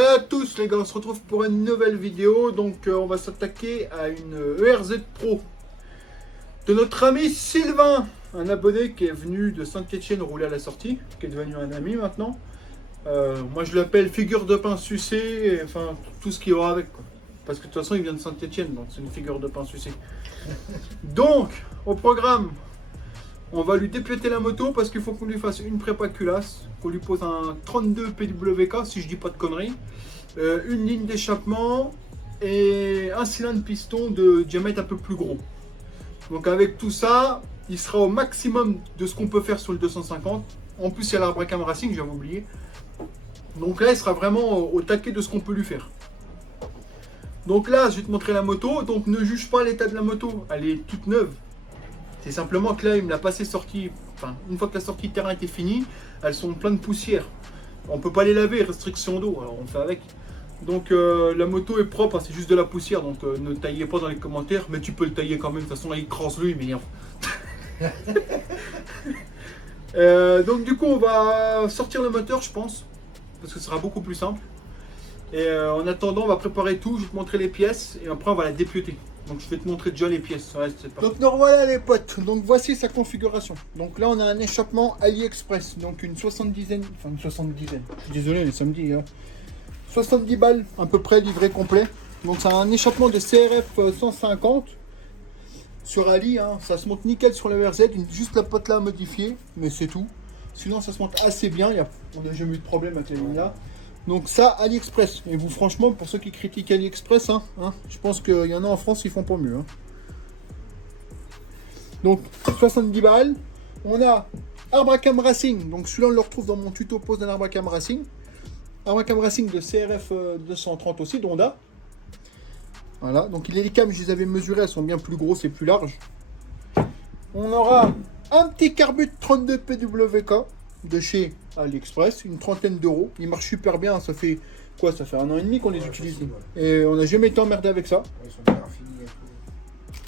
Salut à tous les gars, on se retrouve pour une nouvelle vidéo. Donc on va s'attaquer à une ERZ Pro de notre ami Sylvain, un abonné qui est venu de Saint-Etienne rouler à la sortie, qui est devenu un ami maintenant. Moi je l'appelle figure de pain sucé, et, enfin tout ce qu'il y aura avec quoi. Parce que de toute façon il vient de Saint-Etienne, donc c'est une figure de pain sucé. Donc au programme, on va lui dépioter la moto parce qu'il faut qu'on lui fasse une prépa culasse, qu'on lui pose un 32 PWK si je dis pas de conneries, une ligne d'échappement et un cylindre piston de diamètre un peu plus gros. Donc avec tout ça, il sera au maximum de ce qu'on peut faire sur le 250. En plus il y a l'Arbacam Racing, j'avais oublié. Donc là il sera vraiment au taquet de ce qu'on peut lui faire. Donc là je vais te montrer la moto, donc ne juge pas l'état de la moto, elle est toute neuve. C'est simplement que là, il me l'a passé sortie. Enfin, une fois que la sortie de terrain était finie, elles sont pleines de poussière. On peut pas les laver, restriction d'eau, alors on fait avec. Donc la moto est propre, hein, c'est juste de la poussière, donc ne taillez pas dans les commentaires, mais tu peux le tailler quand même, de toute façon là il crance lui, mais donc du coup on va sortir le moteur je pense, parce que ce sera beaucoup plus simple. Et en attendant on va préparer tout, je vais te montrer les pièces, et après on va la dépioter. Donc je vais te montrer déjà les pièces. Ouais, donc nous voilà les potes. Donc voici sa configuration. Donc là on a un échappement AliExpress. Donc une 70aine. Enfin une 70aine. Je suis désolé les samedis. Hein. 70 balles à peu près livré complet. Donc c'est un échappement de CRF 150. Sur Ali. Hein. Ça se monte nickel sur le RZ. Juste la pote là à modifier. Mais c'est tout. Sinon ça se monte assez bien. On n'a jamais eu de problème avec les lignes là. Donc ça, AliExpress. Et vous, franchement, pour ceux qui critiquent AliExpress, je pense qu'il y en a en France, ils font pas mieux. Hein. Donc 70 balles. On a Arbacam Racing. Donc celui-là, on le retrouve dans mon tuto pose d'un Arbacam Racing. Arbacam Racing de CRF 230 aussi, d'Honda. Voilà. Donc les cams, je les avais mesurés, elles sont bien plus grosses et plus larges. On aura un petit carbut 32 PWK. De chez AliExpress, une trentaine d'euros. Il marche super bien, ça fait quoi? Ça fait 1 an et demi qu'on les utilise. Et on n'a jamais été emmerdé avec ça.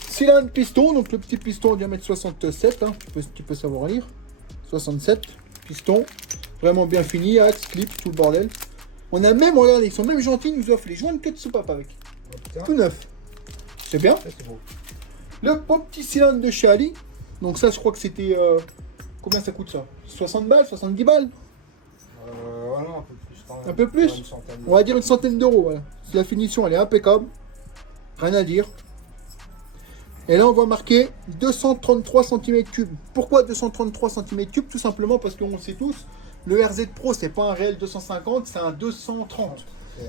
Cylindre piston, donc le petit piston au diamètre 67, hein, tu peux savoir lire. 67, piston, vraiment bien fini, axe, clip, tout le bordel. On a même, regardez, ils sont même gentils, ils nous offrent les joints de queue de soupape avec. Tout neuf. C'est bien. Le petit cylindre de chez Ali. Donc ça, je crois que c'était... combien ça coûte ça? 60 balles, 70 balles? Voilà, un peu plus. Un peu plus? On va dire une centaine d'euros. Voilà. La finition, elle est impeccable. Rien à dire. Et là, on va marquer 233 cm3. Pourquoi 233 cm3? Tout simplement parce qu'on le sait tous, le RZ Pro, c'est pas un réel 250, c'est un 230.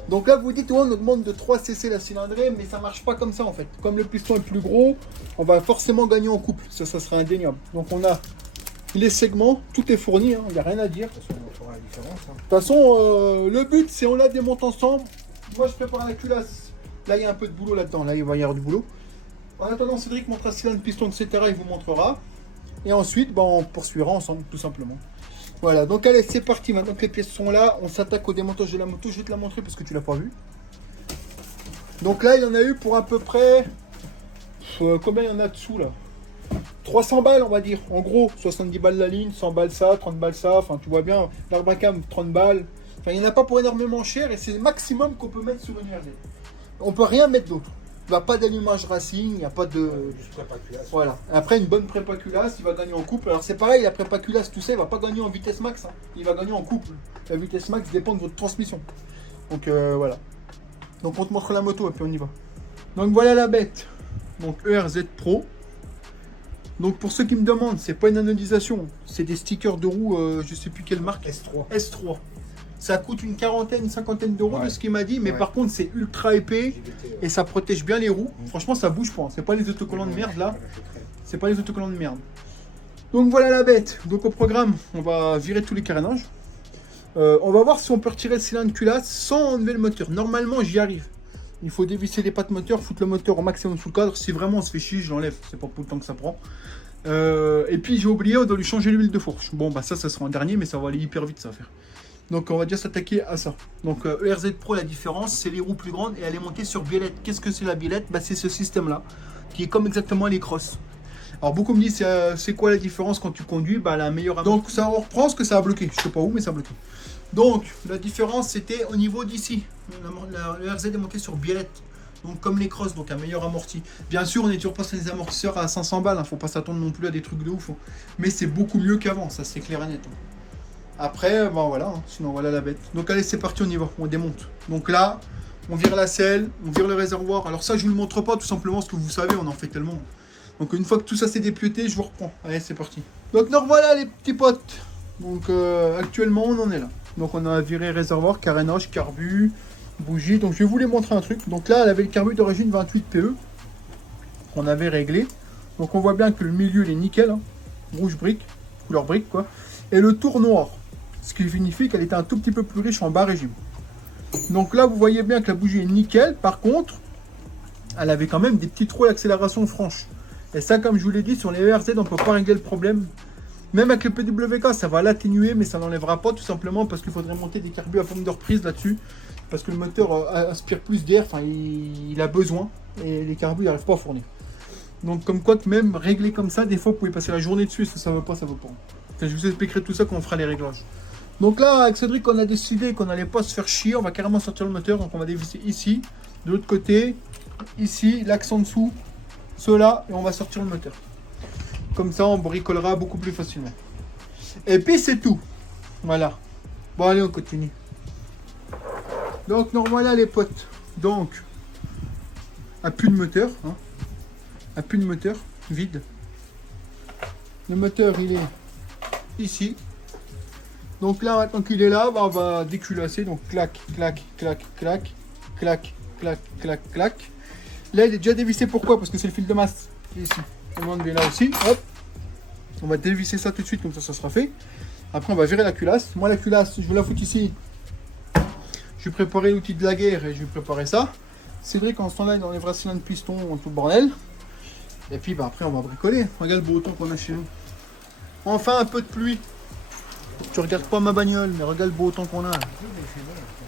Donc là, vous dites, ouais, on augmente de 3 cc la cylindrée, mais ça marche pas comme ça en fait. Comme le piston est plus gros, on va forcément gagner en couple. Ça sera indéniable. Donc on a les segments, tout est fourni, il n'y a rien à dire. De toute façon, le but, c'est on la démonte ensemble. Moi, je prépare la culasse. Là, il y a un peu de boulot là-dedans. Là, il va y avoir du boulot. En attendant, Cédric montrera cylindre, piston, etc. Il vous montrera. Et ensuite, on poursuivra ensemble, tout simplement. Voilà, donc allez, c'est parti. Maintenant que les pièces sont là, on s'attaque au démontage de la moto. Je vais te la montrer parce que tu l'as pas vu. Donc là, il y en a eu pour à peu près... combien il y en a dessous, là? 300 balles on va dire, en gros 70 balles la ligne, 100 balles ça, 30 balles ça, enfin tu vois bien, l'Arbacam 30 balles, enfin il n'y en a pas pour énormément cher et c'est le maximum qu'on peut mettre sur une RZ. On peut rien mettre d'autre, il n'y a pas d'allumage racing, il n'y a pas de... Voilà, après une bonne prépa culasse, il va gagner en couple, alors c'est pareil, la prépa culasse tout ça, il va pas gagner en vitesse max, il va gagner en couple, la vitesse max dépend de votre transmission, donc voilà. Donc on te montre la moto et puis on y va. Donc voilà la bête, donc ERZ Pro. Donc pour ceux qui me demandent, c'est pas une anodisation, c'est des stickers de roues, je sais plus quelle marque. S3. Ça coûte une quarantaine, une cinquantaine d'euros de ce qu'il m'a dit, mais par contre c'est ultra épais et ça protège bien les roues. Franchement ça bouge pas, c'est pas les autocollants de merde là. C'est pas les autocollants de merde. Donc voilà la bête. Donc au programme, on va virer tous les carénages. On va voir si on peut retirer le cylindre culasse sans enlever le moteur. Normalement j'y arrive. Il faut dévisser les pattes moteur, foutre le moteur au maximum sous le cadre. Si vraiment on se fait chier, je l'enlève. C'est pas pour le temps que ça prend. Et puis j'ai oublié, on doit lui changer l'huile de fourche. Bon, bah ça sera en dernier, mais ça va aller hyper vite, ça va faire. Donc on va déjà s'attaquer à ça. Donc ERZ Pro, la différence, c'est les roues plus grandes et elle est montée sur biellette. Qu'est-ce que c'est la biellette? Bah, c'est ce système-là, qui est comme exactement les crosses. Alors beaucoup me disent c'est quoi la différence quand tu conduis? Bah la meilleure. Donc ça on reprend ce que ça a bloqué. Je sais pas où mais ça a bloqué. Donc la différence c'était au niveau d'ici. Le RZ est monté sur biellette. Donc comme les crosses, donc un meilleur amorti. Bien sûr on est toujours pas sur des amortisseurs à 500 balles. Hein, faut pas s'attendre non plus à des trucs de ouf. Hein. Mais c'est beaucoup mieux qu'avant, ça c'est clair et net. Hein. Après bon voilà. Hein, sinon voilà la bête. Donc allez c'est parti on y va. On démonte. Donc là on vire la selle, on vire le réservoir. Alors ça je vous le montre pas tout simplement parce que vous savez on en fait tellement. Donc une fois que tout ça s'est dépioté, je vous reprends. Allez, c'est parti. Donc nous voilà les petits potes. Donc actuellement, on en est là. Donc on a viré réservoir, carénage, carbu, bougie. Donc je vais vous les montrer un truc. Donc là, elle avait le carbu d'origine 28 PE qu'on avait réglé. Donc on voit bien que le milieu il est nickel. Hein. Rouge brique, couleur brique quoi. Et le tour noir. Ce qui signifie qu'elle était un tout petit peu plus riche en bas régime. Donc là, vous voyez bien que la bougie est nickel. Par contre, elle avait quand même des petits trous d'accélération franches. Et ça, comme je vous l'ai dit, sur les ERZ, on ne peut pas régler le problème. Même avec le PWK, ça va l'atténuer, mais ça n'enlèvera pas tout simplement parce qu'il faudrait monter des carbus à pomme de reprise là-dessus. Parce que le moteur aspire plus d'air, enfin il a besoin, et les carbus n'arrivent pas à fournir. Donc comme quoi que même régler comme ça, des fois vous pouvez passer la journée dessus, si ça ne veut pas, ça ne veut pas. Enfin, je vous expliquerai tout ça quand on fera les réglages. Donc là, avec Cédric, on a décidé qu'on n'allait pas se faire chier, on va carrément sortir le moteur, donc on va dévisser ici, de l'autre côté, ici, l'axe en dessous. Cela et on va sortir le moteur. Comme ça, on bricolera beaucoup plus facilement. Et puis, c'est tout. Voilà. Bon, allez, on continue. Donc, nous voilà les potes. Donc, un plus de moteur. Hein. Un plus de moteur. Vide. Le moteur, il est ici. Donc là, maintenant qu'il est là, bah, on va déculasser. Donc, clac, clac, clac, clac, clac, clac, clac, clac. Là, il est déjà dévissé. Pourquoi? Parce que c'est le fil de masse. Ici. On va enlever là aussi. Hop. On va dévisser ça tout de suite. Comme ça sera fait. Après, on va virer la culasse. Moi, la culasse, je vais la foutre ici. Je vais préparer l'outil de la guerre et je vais préparer ça. Cédric, en ce temps-là, il enlèvera cylindre piston, tout le bordel. Et puis, bah, après, on va bricoler. Regarde le beau temps qu'on a chez nous. Enfin, un peu de pluie. Tu regardes pas ma bagnole, mais regarde le beau temps qu'on a.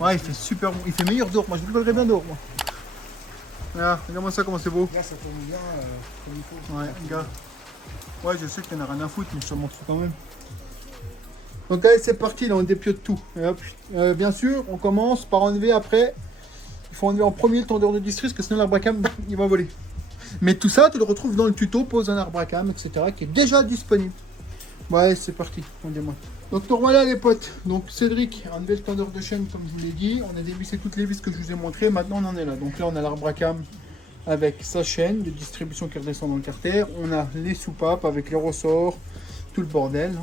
Ouais, il fait super bon. Il fait meilleur dehors. Moi, je bricolerais bien dehors, moi. Là, regarde-moi ça, comment c'est beau. Là, ça tourne bien comme il faut. Ouais, gars. Ouais, je sais qu'il y en a rien à foutre, mais je te montre quand même. Donc, allez, c'est parti, là, on dépiote tout. Et hop. Bien sûr, on commence par enlever après. Il faut enlever en premier le tendeur de districe, parce que sinon l'arbre à cam, il va voler. Mais tout ça, tu le retrouves dans le tuto, pose un arbre à cam, etc., qui est déjà disponible. Ouais, c'est parti, on démonte. Donc, nous voilà les potes. Donc, Cédric a enlevé le tendeur de chaîne, comme je vous l'ai dit. On a dévissé toutes les vis que je vous ai montrées. Maintenant, on en est là. Donc là, on a l'arbre à cam avec sa chaîne de distribution qui redescend dans le carter. On a les soupapes avec les ressorts, tout le bordel.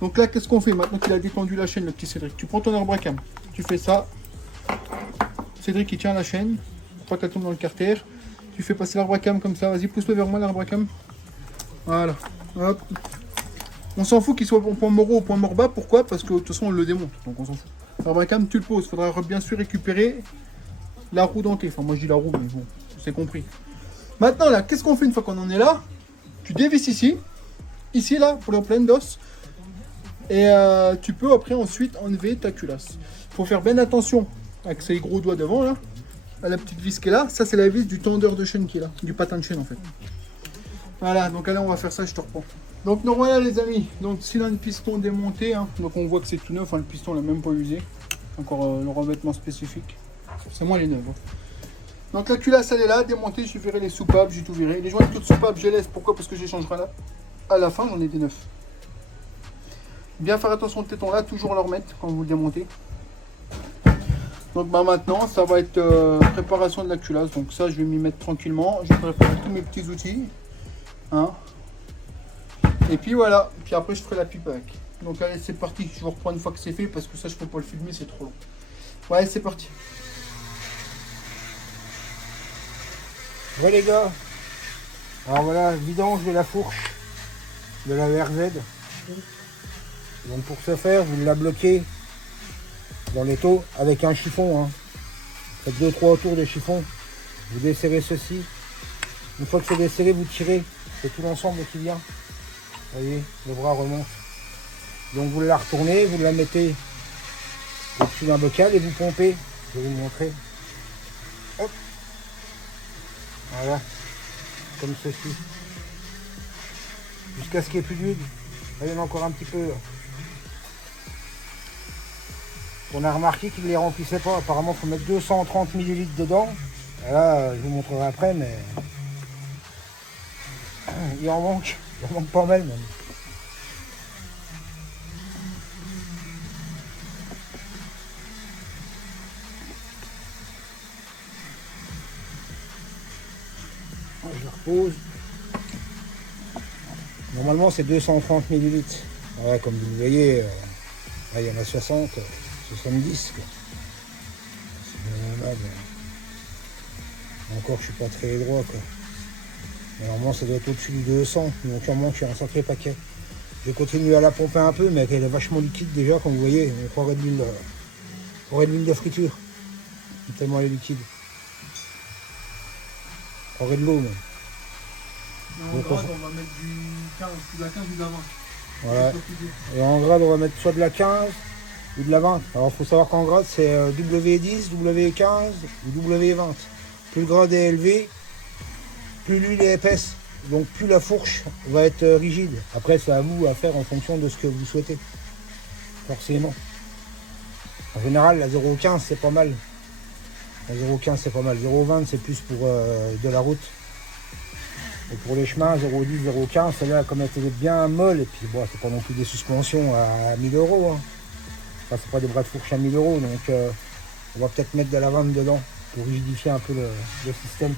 Donc là, qu'est-ce qu'on fait maintenant qu'il a détendu la chaîne, le petit Cédric? Tu prends ton arbre à cam, tu fais ça. Cédric, il tient la chaîne, pour pas qu'elle tombe dans le carter. Tu fais passer l'arbre à cam comme ça. Vas-y, pousse-le vers moi, l'arbre à cam. Voilà. Hop. On s'en fout qu'il soit au point mort haut ou au point mort bas. Pourquoi? Parce que de toute façon, on le démonte. Donc on s'en fout. L'arbre à cam, tu le poses. Il faudra bien sûr récupérer la roue dentée. Enfin, moi, je dis la roue, mais bon, c'est compris. Maintenant, là, qu'est-ce qu'on fait une fois qu'on en est là? Tu dévisses ici. Ici, là, pour la pleine d'os. Et tu peux après ensuite enlever ta culasse. Il faut faire bien attention avec ces gros doigts devant là, à la petite vis qui est là. Ça c'est la vis du tendeur de chaîne qui est là, du patin de chaîne en fait. Voilà, donc allez on va faire ça, je te reprends. Donc nous voilà les amis, donc cylindre piston démonté, hein. Donc on voit que c'est tout neuf, hein. Le piston on l'a même pas usé. Encore le revêtement spécifique. C'est moi les neufs. Hein. Donc la culasse elle est là, démontée, je verrai les soupapes, j'ai tout viré. Les joints de soupapes je les laisse, pourquoi? Parce que je les changerai là. À la fin j'en ai des neufs. Bien faire attention au téton là, toujours le remettre quand vous le démontez. Donc bah maintenant ça va être préparation de la culasse. Donc ça je vais m'y mettre tranquillement. Je vais préparer tous mes petits outils. Hein. Et puis voilà. Puis après je ferai la pipe avec. Donc allez c'est parti. Je vous reprends une fois que c'est fait parce que ça je peux pas le filmer, c'est trop long. Ouais c'est parti. Ouais les gars. Alors voilà, vidange de la fourche de la VRZ. Donc pour ce faire, vous la bloquez dans l'étau avec un chiffon. Hein. Faites 2-3 tours de chiffon. Vous desserrez ceci. Une fois que c'est desserré, vous tirez. C'est tout l'ensemble qui vient. Vous voyez, le bras remonte. Donc vous la retournez, vous la mettez au-dessus d'un bocal et vous pompez. Je vais vous montrer. Hop. Voilà. Comme ceci. jusqu'à ce qu'il n'y ait plus d'huile. Là, il y en a encore un petit peu. Là. On a remarqué qu'il ne les remplissait pas. Apparemment, il faut mettre 230 ml dedans. Et là, je vous montrerai après, mais il en manque pas mal même. Je repose. Normalement, c'est 230 ml. Ouais, comme vous le voyez, là, il y en a 60, 70. Quoi. Là, encore, je suis pas très droit. Quoi. Mais normalement, ça doit être au-dessus du 200. Donc, il en manque un sacré paquet. Je vais continuer à la pomper un peu, mais elle est vachement liquide déjà, comme vous voyez. On croirait de l'huile de friture. Tellement elle est liquide. On croirait de l'eau, même. En grade, on va mettre du 15, de la 15 ou de la 20. Voilà. Et en grade, on va mettre soit de la 15 ou de la 20. Alors, il faut savoir qu'en grade, c'est W10, W15 ou W20. Plus le grade est élevé, plus l'huile est épaisse. Donc, plus la fourche va être rigide. Après, c'est à vous à faire en fonction de ce que vous souhaitez. Forcément. En général, la 0,15, c'est pas mal. La 0,15, c'est pas mal. 0,20, c'est plus pour de la route. Et pour les chemins, 0,10, 0,15, celle-là, comme elle était bien molle, et puis bon, c'est pas non plus des suspensions à 1000 €. Hein. Enfin, c'est pas des bras de fourche à 1000 €, donc on va peut-être mettre de la vanne dedans pour rigidifier un peu le système.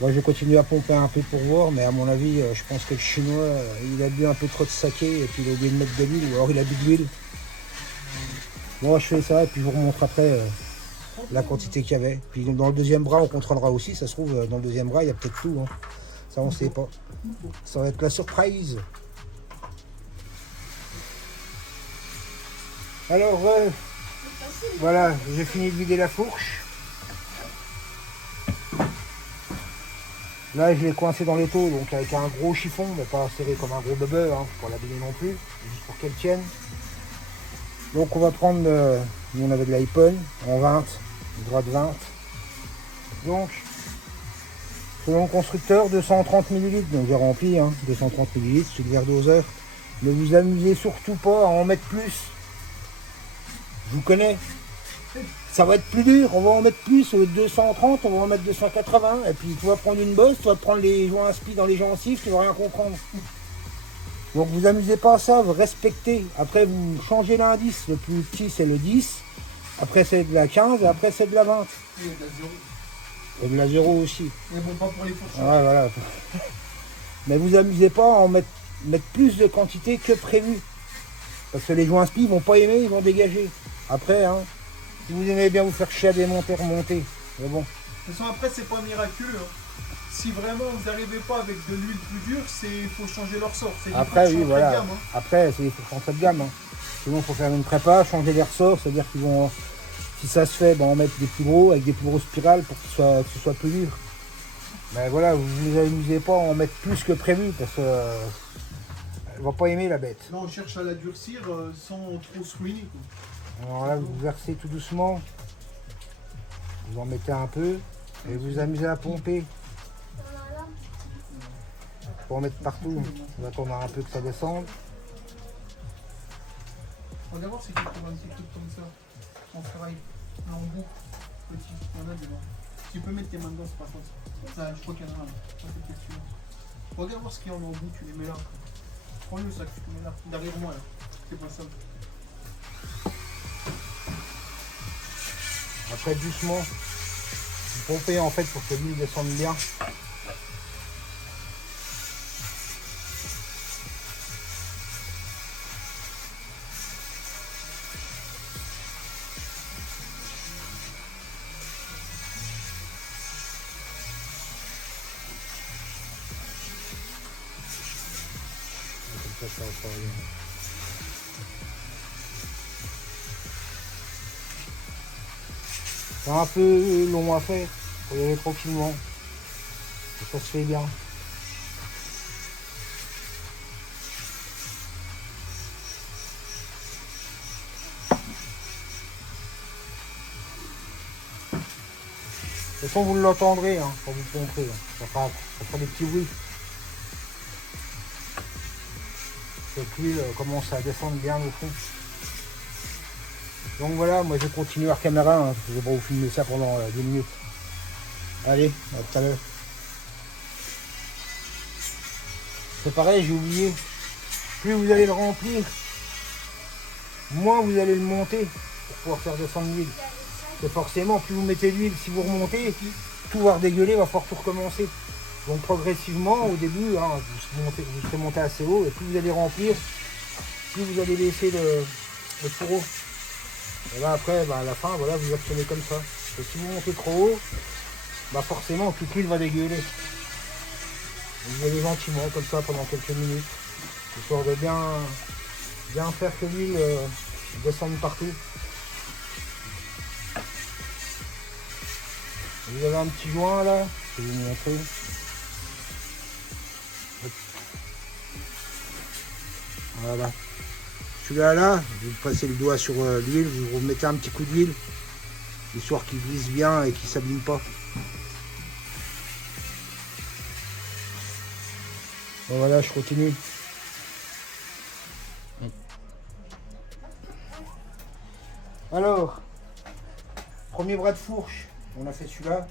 Moi, je vais continuer à pomper un peu pour voir, mais à mon avis, je pense que le chinois, il a bu un peu trop de saké, et puis il a oublié de mettre de l'huile, ou alors il a bu de l'huile. Moi, je fais ça, et puis je vous remontre après la quantité qu'il y avait. Puis dans le deuxième bras, on contrôlera aussi. Ça se trouve, dans le deuxième bras, il y a peut-être tout. Hein. Ça, on ne sait pas. Ça va être la surprise. Alors, voilà, j'ai fini de vider la fourche. Là, je l'ai coincé dans l'étau, donc avec un gros chiffon, mais pas serré comme un gros bubble, hein, pour l'abîmer non plus, juste pour qu'elle tienne. Donc, on va prendre, nous on avait de l'iPhone en 20. Grade 20. Donc, selon le constructeur, 230 ml. Donc j'ai rempli, hein, 230 ml, c'est le verre doseur. Ne vous amusez surtout pas à en mettre plus. Je vous connais. Ça va être plus dur, on va en mettre plus. Au lieu de 230, on va en mettre 280. Et puis tu vas prendre une bosse, tu vas prendre les joints inspi dans les gencives, tu vas rien comprendre. Donc vous amusez pas à ça, vous respectez. Après vous changez l'indice, le plus petit c'est le 10. Après c'est de la 15 et après c'est de la 20. Et de la 0. Et de la 0 aussi. Mais bon, pas pour les fourches. Ouais, voilà. Mais vous amusez pas à en mettre plus de quantité que prévu. Parce que les joints spi vont pas aimer, ils vont dégager. Après, hein, si vous aimez bien vous faire chier à démonter, remonter. Mais bon. De toute façon, après, c'est pas miraculeux. Hein. Si vraiment vous n'arrivez pas avec de l'huile plus dure, il faut changer leur sort. Après, oui, voilà. De gamme, hein. Après, il faut changer de gamme. Hein. Sinon, il faut faire une prépa, changer les ressorts, c'est-à-dire qu'ils vont, si ça se fait, ben, en mettre des plus gros, avec des plus grosses spirales pour que ce soit plus dur. Mais voilà, vous ne vous amusez pas à en mettre plus que prévu, parce que elle va pas aimer la bête. Là, on cherche à la durcir sans trop se ruiner. Quoi. Alors là, vous versez tout doucement, vous en mettez un peu, et vous amusez à pomper. Pour en mettre partout, on va attendre un peu que ça descende. On va voir si tu trouves un petit truc comme ça, en ferraille, en bout, petit, il y en a dedans. Tu peux mettre tes mains dedans, c'est pas ça. Ça, je crois qu'il y en a un, ça fait peut-être celui-là. Regarde voir ce qu'il y en a en bout, tu les mets là. Prends-le ça, tu les mets là, derrière moi là, c'est pas ça. Après doucement, vous pompez en fait pour que l'huile descende bien. Ça va pas aller. C'est un peu long à faire, faut y aller tranquillement. Et ça se fait bien. De toute façon, vous l'entendrez hein, quand vous pomperez. Hein. Ça fera des petits bruits. Cette huile commence à descendre bien au fond. Donc voilà, moi je vais continuer hors caméra, hein. Je vais pas vous filmer ça pendant 10 minutes. Allez, à tout à l'heure. C'est pareil, j'ai oublié. Plus vous allez le remplir, moins vous allez le monter pour pouvoir faire descendre l'huile. Et forcément, plus vous mettez l'huile, si vous remontez, tout va redégueuler, il va falloir tout recommencer. Donc progressivement, au début, hein, vous serez monté assez haut, et plus vous allez remplir, plus vous allez laisser le fourreau. Et là après, à la fin, voilà, vous actionnez comme ça. Et si vous montez trop haut, forcément toute l'huile va dégueuler. Vous allez gentiment comme ça pendant quelques minutes, histoire de bien faire que l'huile descende partout. Vous avez un petit joint là, je vais vous montrer. Voilà. Celui-là, là, vous passez le doigt sur l'huile, vous remettez un petit coup d'huile, histoire qu'il glisse bien et qu'il ne s'abîme pas. Bon, voilà, je continue. Alors, premier bras de fourche, on a fait celui-là.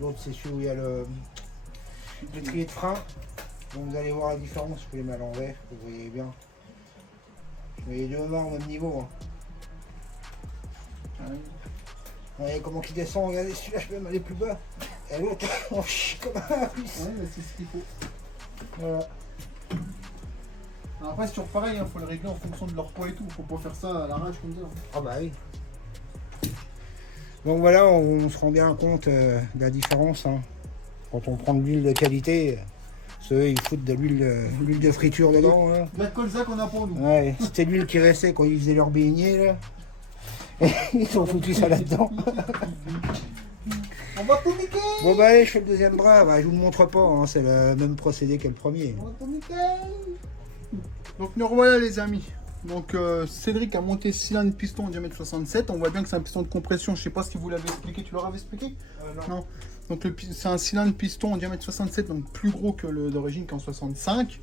L'autre, c'est celui où il y a l'étrier de frein. Donc vous allez voir la différence, je les mets à l'envers, vous voyez bien. Mais les deux mains au même niveau. Hein. Vous voyez comment il descend, regardez celui-là, je peux même aller plus bas. Et l'autre, on chie comme un russe. Ouais, c'est ce qu'il faut. Voilà. Alors après, c'est toujours pareil, il faut le régler en fonction de leur poids et tout. Faut pas faire ça à l'arrache comme ça. Ah bah oui. Donc voilà, on se rend bien compte de la différence. Hein. Quand on prend de l'huile de qualité, ceux ils foutent de l'huile de friture dedans. Hein. La colza qu'on a pour nous. Ouais, c'était l'huile qui restait quand ils faisaient leur beignets là. Ils ont foutu ça là-dedans. On va tout niquer. Bon bah allez, je fais le deuxième bras, je vous le montre pas, hein. C'est le même procédé que le premier. On va tout niquer. Donc nous revoilà les amis. Donc Cédric a monté cylindre piston en diamètre 67. On voit bien que c'est un piston de compression. Je sais pas si vous l'avez expliqué. Tu leur avais expliqué? Non. Donc c'est un cylindre piston en diamètre 67, donc plus gros que le d'origine qu'en 65.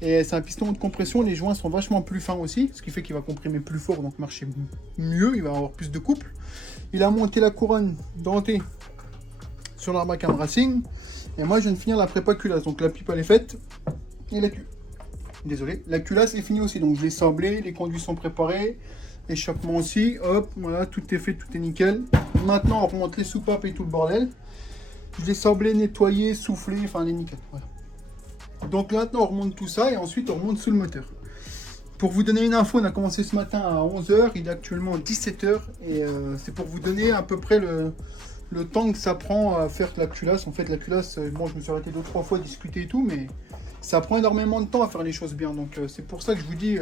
Et c'est un piston de compression. Les joints sont vachement plus fins aussi, ce qui fait qu'il va comprimer plus fort, donc marcher mieux. Il va avoir plus de couple. Il a monté la couronne dentée sur l'Arbacam Racing. Et moi je viens de finir la prépa culasse. Donc la pipe elle est faite. Et la culasse est finie aussi. Donc je l'ai sablé, les conduits sont préparés. Échappement aussi. Hop, voilà, tout est fait, tout est nickel. Maintenant on remonte les soupapes et tout le bordel. Je l'ai sablé, nettoyé, soufflé, enfin les nickel. Voilà. Donc maintenant on remonte tout ça et ensuite on remonte sous le moteur. Pour vous donner une info, on a commencé ce matin à 11 h, il est actuellement 17 h et c'est pour vous donner à peu près le temps que ça prend à faire la culasse. En fait la culasse, bon je me suis arrêté 2-3 fois à discuter et tout, mais ça prend énormément de temps à faire les choses bien. Donc c'est pour ça que je vous dis,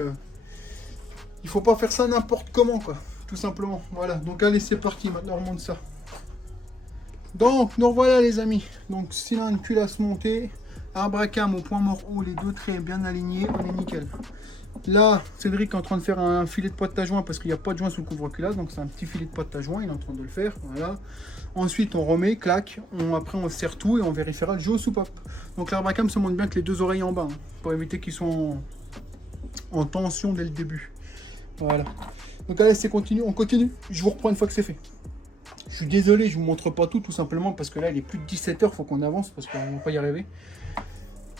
il faut pas faire ça n'importe comment quoi, tout simplement. Voilà, donc allez c'est parti, maintenant on remonte ça. Donc nous revoilà les amis, donc cylindre culasse montée. Arbacam au point mort haut, les deux traits bien alignés, on est nickel. Là, Cédric est en train de faire un filet de poids de joint parce qu'il n'y a pas de joint sous le couvre-culasse, donc c'est un petit filet de poids de joint, il est en train de le faire. Voilà. Ensuite, on remet, clac, après on serre tout et on vérifiera le jeu au soupape. Donc l'Arbacam se montre bien que les deux oreilles en bas, hein, pour éviter qu'ils soient en tension dès le début. Voilà. Donc allez, on continue. Je vous reprends une fois que c'est fait. Je suis désolé, je vous montre pas tout simplement parce que là il est plus de 17 h, il faut qu'on avance parce qu'on va pas y arriver.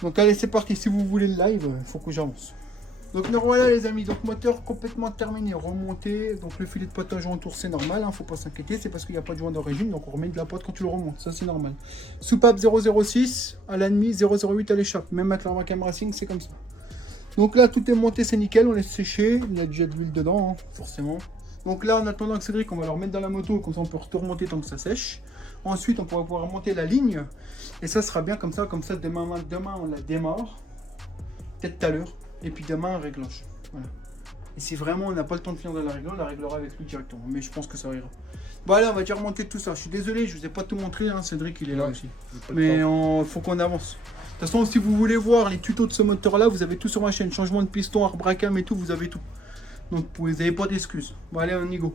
Donc allez c'est parti, si vous voulez le live, il faut que j'avance. Donc nous voilà les amis, donc moteur complètement terminé, remonté, donc le filet de potage en tour c'est normal, hein, faut pas s'inquiéter, c'est parce qu'il n'y a pas de joint d'origine, donc on remet de la pote quand tu le remontes, ça c'est normal. Soupape 006 à l'ennemi, 008 à l'échappe, même avec l'Arbacam Racing c'est comme ça. Donc là tout est monté, c'est nickel, on laisse sécher, il y a déjà de l'huile dedans, hein, forcément. Donc là en attendant que Cédric, on va le remettre dans la moto, comme ça on peut tout remonter tant que ça sèche. Ensuite on pourra pouvoir remonter la ligne, et ça sera bien comme ça demain on la démarre, peut-être tout à l'heure, et puis demain un réglage. Voilà. Et si vraiment on n'a pas le temps de finir de la régler, on la réglera avec lui directement, mais je pense que ça ira. Bon allez, on va déjà remonter tout ça, je suis désolé, je vous ai pas tout montré, hein. Cédric il est là aussi, mais il faut qu'on avance. De toute façon si vous voulez voir les tutos de ce moteur là, vous avez tout sur ma chaîne, changement de piston, Arbacam et tout, vous avez tout. Donc vous n'avez pas d'excuses. Bon allez, on y go.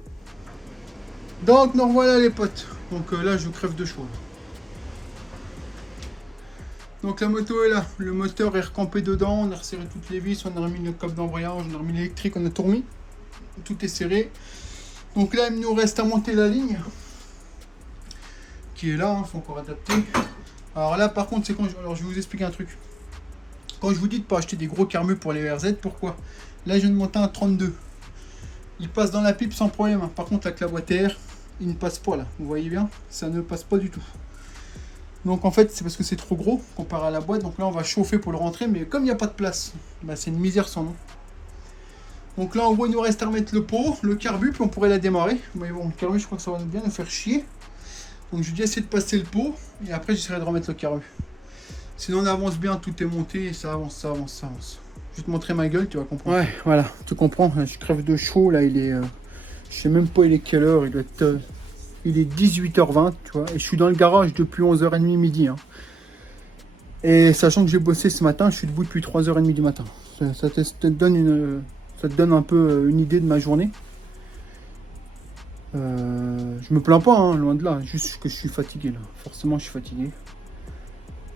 Donc nous revoilà les potes. Donc là je crève de chaud. Donc la moto est là, le moteur est recampé dedans, on a resserré toutes les vis, on a remis le câble d'embrayage, on a remis l'électrique, on a tout remis. Tout est serré. Donc là, il nous reste à monter la ligne. Qui est là, faut encore adapter. Alors là, par contre, c'est quand alors je vais vous expliquer un truc. Quand je vous dis de ne pas acheter des gros carmus pour les RZ, pourquoi? Là, je viens de monter un 32. Il passe dans la pipe sans problème. Par contre, avec la boîte air, il ne passe pas là. Vous voyez bien, ça ne passe pas du tout. Donc en fait, c'est parce que c'est trop gros comparé à la boîte. Donc là, on va chauffer pour le rentrer. Mais comme il n'y a pas de place, bah, c'est une misère sans nom. Donc là, en gros, il nous reste à remettre le pot, le carbu, puis on pourrait la démarrer. Mais bon, le carbu, je crois que ça va bien nous faire chier. Donc je vais essayer de passer le pot, et après j'essaierai de remettre le carbu. Sinon on avance bien, tout est monté, et ça avance, ça avance, ça avance. Je vais te montrer ma gueule, tu vas comprendre. Ouais, voilà, tu comprends, je crève de chaud, là, il est... je sais même pas il est quelle heure, il doit être... il est 18h20, tu vois, et je suis dans le garage depuis 11h30 midi. Hein. Et sachant que j'ai bossé ce matin, je suis debout depuis 3h30 du matin. Ça te donne un peu une idée de ma journée. Je me plains pas, hein, loin de là, juste que je suis fatigué là. Forcément, je suis fatigué.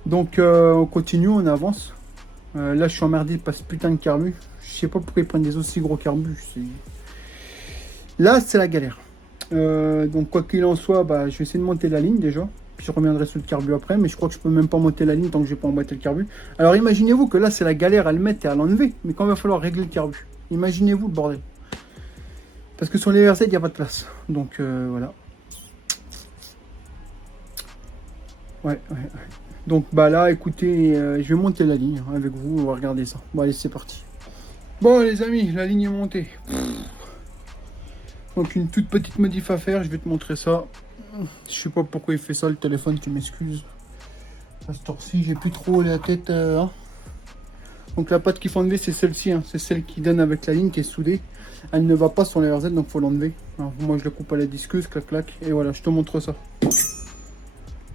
Donc, on continue, on avance. Là, je suis emmerdé par ce putain de carbu. Je sais pas pourquoi ils prennent des aussi gros carbus. Là, c'est la galère. Donc, quoi qu'il en soit, bah, je vais essayer de monter la ligne déjà. Puis je reviendrai sur le carbu après, mais je crois que je peux même pas monter la ligne tant que j'ai pas emboîté le carbu. Alors, imaginez-vous que là, c'est la galère à le mettre et à l'enlever. Mais quand il va falloir régler le carbu, imaginez-vous le bordel. Parce que sur les RZ, il n'y a pas de place. Donc voilà. Ouais. Donc bah là, écoutez, je vais monter la ligne hein, avec vous. On va regarder ça. Bon, allez, c'est parti. Bon, les amis, la ligne est montée. Donc une toute petite modif à faire. Je vais te montrer ça. Je sais pas pourquoi il fait ça, le téléphone, tu m'excuses. À ce tour-ci, j'ai plus trop la tête. Hein. Donc la patte qu'il faut enlever, c'est celle-ci. Hein. C'est celle qui donne avec la ligne qui est soudée. Elle ne va pas sur les RZ, donc faut l'enlever. Moi, je le coupe à la disqueuse, clac, clac. Et voilà, je te montre ça. Donc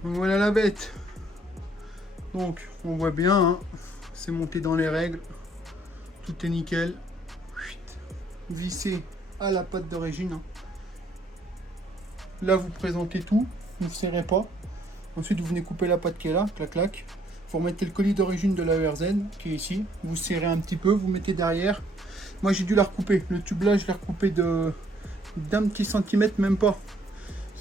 voilà la bête. Donc, on voit bien, hein, c'est monté dans les règles. Tout est nickel. Vissé à la patte d'origine. Hein. Là, vous présentez tout. Vous ne serrez pas. Ensuite, vous venez couper la patte qui est là, clac, clac. Vous remettez le colis d'origine de la ERZ, qui est ici. Vous serrez un petit peu, vous mettez derrière. Moi, j'ai dû la recouper. Le tube là, je l'ai recoupé d'un petit centimètre, même pas.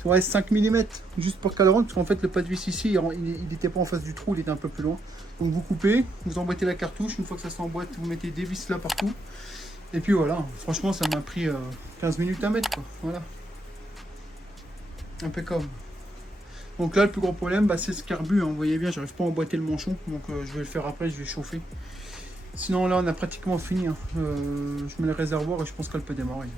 Ouais, 5 mm, juste pour qu'elle rentre. Parce qu'en fait, le pas de vis ici, il n'était pas en face du trou, il était un peu plus loin. Donc, vous coupez, vous emboîtez la cartouche. Une fois que ça s'emboîte, vous mettez des vis là partout. Et puis voilà. Franchement, ça m'a pris 15 minutes à mettre, quoi. Voilà. Impeccable. Donc là, le plus gros problème, bah, c'est ce carbu. Hein. Vous voyez bien, j'arrive pas à emboîter le manchon. Donc, je vais le faire après, je vais chauffer. Sinon, là, on a pratiquement fini. Hein. Je mets le réservoir et je pense qu'elle peut démarrer.